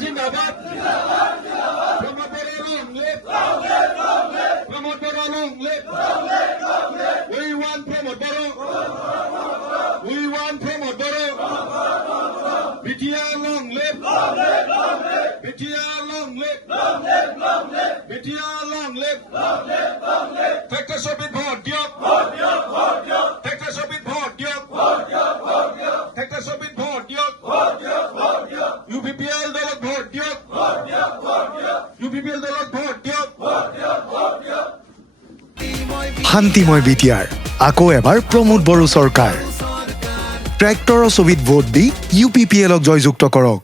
Zindabad. Pramod Boro long live. Pramod Boro long live. We want Pramod Boro. We want Pramod Boro. BTR long live. BTR long live. BTR long live. Factor Sobit Bhot Diop. Factor Sobit Bhot Diop. Factor Sobit Bhot Diop. UPPL Dolok Bhot Diop. UPPL Dolok Bhot Diop. শান্তিময় BTR আকৌ এবাৰ প্ৰমোদ বড়ো চৰকাৰ ট্ৰেক্টৰৰ ছবিত vote দি UPPLক জয়যুক্ত কৰক।